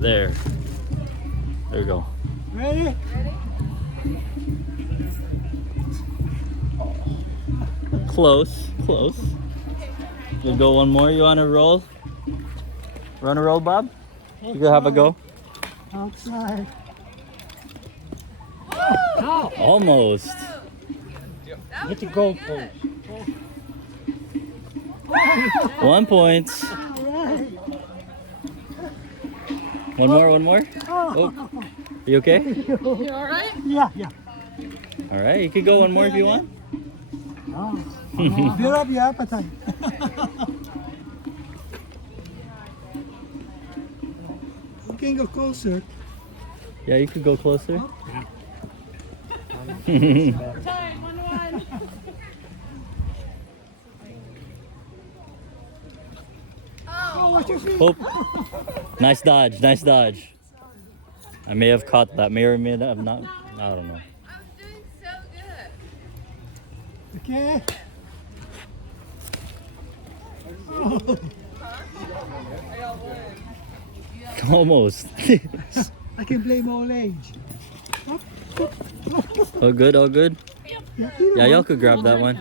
There. There we go. Ready? Close, close. We'll go one more. You want to roll? Run a roll, Bob? You gonna have a go? Outside. Almost. Hit the goal post. 1 point. One more, one more. Oh, you okay? You all right? Yeah, yeah. All right, you could go one more if you want. Oh. Build up your appetite. You can go closer. Yeah, you could go closer. Time, 1-1. Oh, watch your feet. Oh, nice dodge, nice dodge. I may have caught that, may or may not have not. I don't know. I'm doing so good. Okay. Almost. I can blame old age. All good, all good. Yeah, y'all could grab that Oh, one.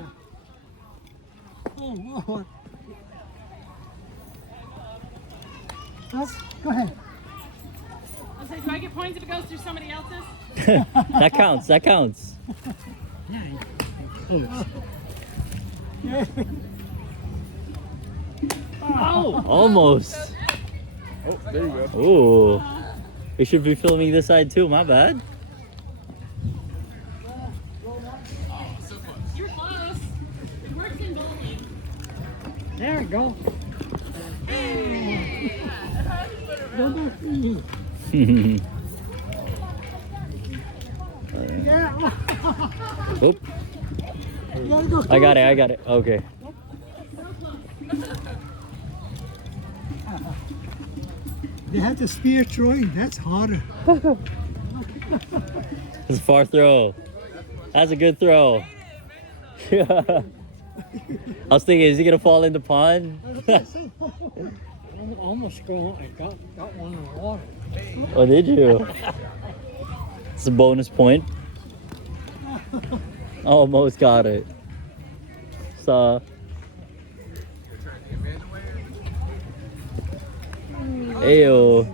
whoa. Go ahead. I was like, do I get points if it goes through somebody else's? That counts, that counts. Oh. Almost. Oh, there you go. Ooh. We should be filming this side too, my bad. You're close. It works in bowling. There we go. Hey. Number 3. Yeah. Oop. You gotta go I got it. Okay. They have the spear throwing. That's harder. It's a far throw. That's a good throw. I was thinking, is he gonna fall in the pond? Almost got one in the water. Oh, did you? It's a bonus point. Almost got it. So. Ayo.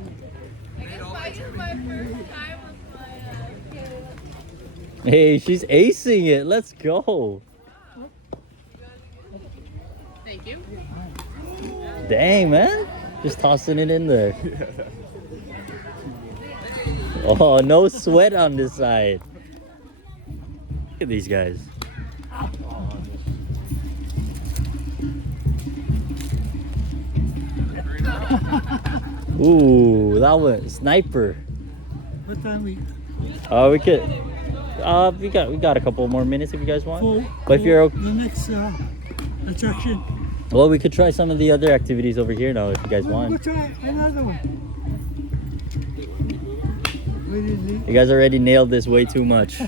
Hey, she's acing it. Let's go. Thank you. Dang, man. Just tossing it in there. Oh, no sweat on this side. Look at these guys. Ooh, that one sniper. What time we? We could. We got a couple more minutes if you guys want. But if you're okay, the next attraction. well, we could try some of the other activities over here now if you guys Go want. try another one. Where did he? You guys already nailed this way too much.